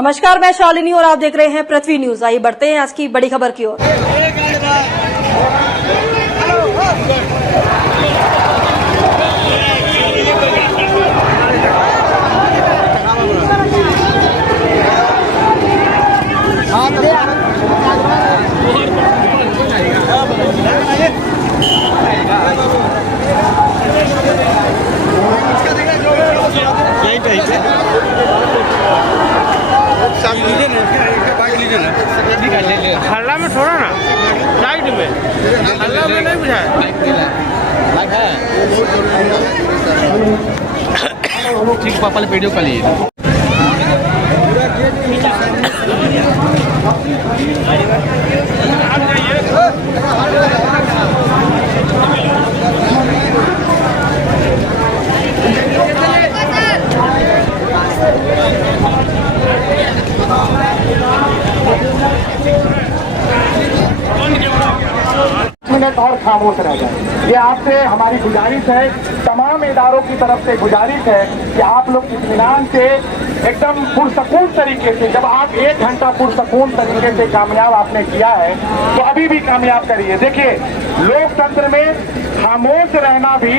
नमस्कार, मैं शालिनी और आप देख रहे हैं पृथ्वी न्यूज। आइए बढ़ते हैं आज की बड़ी खबर की ओर। हल्ला में छोड़ा ना, लाइट में हल्ला में नहीं बुझाया। ठीक पापा ने वीडियो कर लिए। मिनट और खामोश रह जाए। ये आपसे हमारी गुजारिश है, तमाम इदारों की तरफ से गुजारिश है कि आप लोग इत्मीनान से एकदम पुरसकून तरीके से, जब आप 1 घंटा पुरसकून तरीके से कामयाब आपने किया है तो अभी भी कामयाब करिए। देखिए, लोकतंत्र में खामोश रहना भी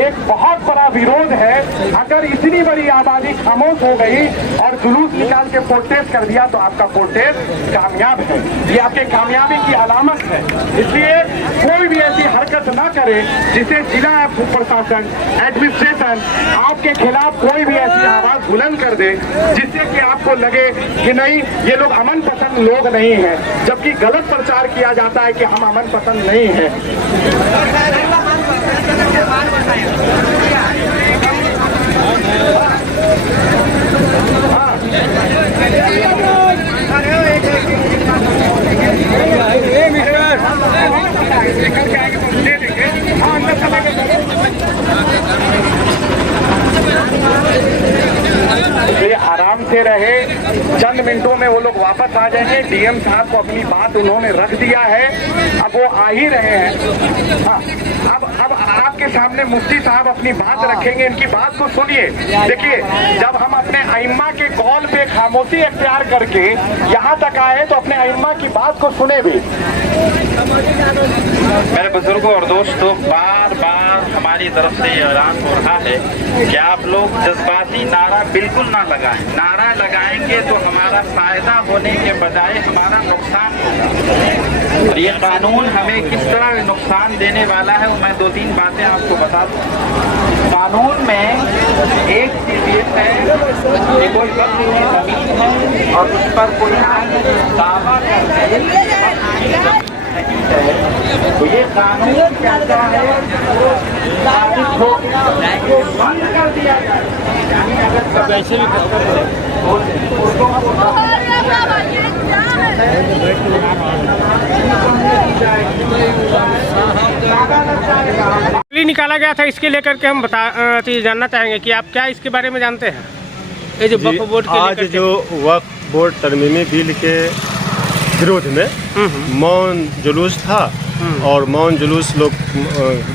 एक बहुत बड़ा विरोध है। अगर इतनी बड़ी आबादी खामोश हो गई और जुलूस निकाल के प्रोटेस्ट कर दिया तो आपका प्रोटेस्ट कामयाब है, ये आपके कामयाबी की अलामत है। इसलिए कोई भी ऐसी हरकत ना करे जिसे जिला प्रशासन, एडमिनिस्ट्रेशन आपके खिलाफ कोई भी ऐसी आवाज बुलंद कर दे जिससे कि आपको लगे कि नहीं, ये लोग अमन पसंद लोग नहीं हैं, जबकि गलत प्रचार किया जाता है कि हम अमन पसंद नहीं हैं। ये आराम से रहे, चंद मिनटों में वो लोग वापस आ जाएंगे। डीएम साहब को अपनी बात उन्होंने रख दिया है, अब वो आ ही रहे हैं। हाँ, अब आपके सामने मुफ्ती साहब अपनी बात रखेंगे, इनकी बात को सुनिए। देखिए, जब हम अपने अइम्मा के कॉल पे खामोशी अख्तियार करके यहाँ तक आए तो अपने अइम्मा की बात को सुने भी। मेरे बुजुर्गों और दोस्तों, बार बार हमारी तरफ से ये ऐलान हो रहा है कि आप लोग जज्बाती नारा बिल्कुल ना लगाएं। नारा लगाएंगे तो हमारा फायदा होने के बजाय हमारा नुकसान होगा। और ये कानून हमें किस तरह नुकसान देने वाला है, मैं 2-3 बातें आपको बता दूं। कानून में एक चीज ये है कि कोई वक्त की जमीन है और उस पर कोई दावा तो ये कानून कहता है बंद कर दिया जाए। यानी अगर वैसे भी निकाला गया था, इसके लेकर के हम जानना चाहेंगे कि आप क्या इसके बारे में जानते हैं। ये जो वक्फ बोर्ड के आज जो वक्फ बोर्ड तरमीमी बिल के विरोध में मौन जुलूस था और मौन जुलूस लोग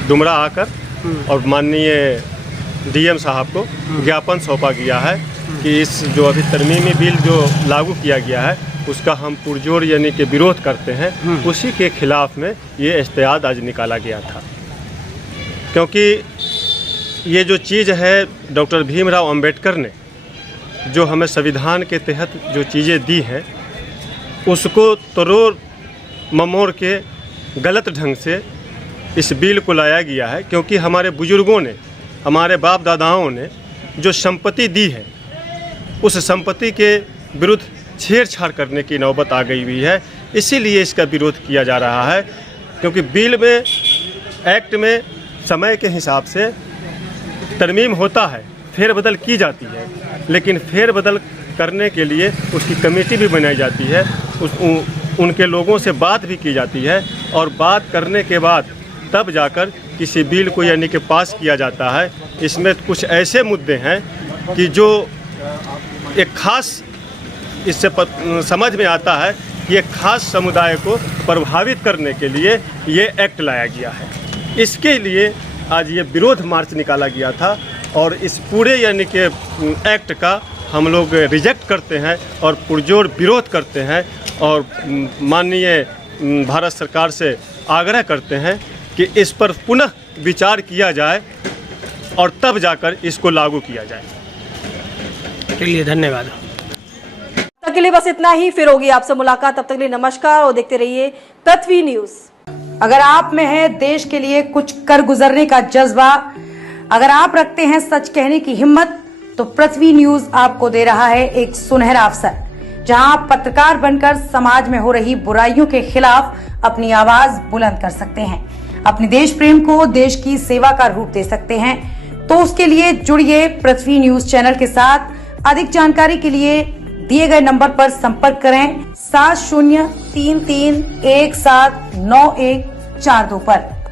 डुमरा आकर और माननीय डीएम साहब को ज्ञापन सौंपा गया है कि इस जो अभी तरमीमी बिल जो लागू किया गया है उसका हम पुरजोर यानी कि विरोध करते हैं। उसी के खिलाफ में ये इश्तिहाद आज निकाला गया था, क्योंकि ये जो चीज़ है डॉक्टर भीमराव अंबेडकर ने जो हमें संविधान के तहत जो चीज़ें दी हैं उसको तरोड़ ममोड़ के गलत ढंग से इस बिल को लाया गया है। क्योंकि हमारे बुजुर्गों ने, हमारे बाप दादाओं ने जो संपत्ति दी है उस संपत्ति के विरुद्ध छेड़छाड़ करने की नौबत आ गई हुई है। इसीलिए इसका विरोध किया जा रहा है, क्योंकि बिल में, एक्ट में समय के हिसाब से तरमीम होता है, फेरबदल की जाती है, लेकिन फेरबदल करने के लिए उसकी कमेटी भी बनाई जाती है, उनके लोगों से बात भी की जाती है और बात करने के बाद तब जाकर किसी बिल को यानी कि पास किया जाता है। इसमें कुछ ऐसे मुद्दे हैं कि जो एक खास, इससे समझ में आता है कि एक खास समुदाय को प्रभावित करने के लिए ये एक्ट लाया गया है। इसके लिए आज ये विरोध मार्च निकाला गया था और इस पूरे यानी कि एक्ट का हम लोग रिजेक्ट करते हैं और पुरजोर विरोध करते हैं और माननीय भारत सरकार से आग्रह करते हैं कि इस पर पुनः विचार किया जाए और तब जाकर इसको लागू किया जाए। चलिए, धन्यवाद। तब तक के लिए बस इतना ही, फिर होगी आपसे मुलाकात। तब तक के लिए नमस्कार और देखते रहिए पृथ्वी न्यूज। अगर आप में है देश के लिए कुछ कर गुजरने का जज्बा, अगर आप रखते हैं सच कहने की हिम्मत, तो पृथ्वी न्यूज आपको दे रहा है एक सुनहरा अवसर, जहां आप पत्रकार बनकर समाज में हो रही बुराइयों के खिलाफ अपनी आवाज बुलंद कर सकते हैं, अपने देश प्रेम को देश की सेवा का रूप दे सकते हैं। तो उसके लिए जुड़िए पृथ्वी न्यूज चैनल के साथ। अधिक जानकारी के लिए दिए गए नंबर पर संपर्क करें 7033179142 पर।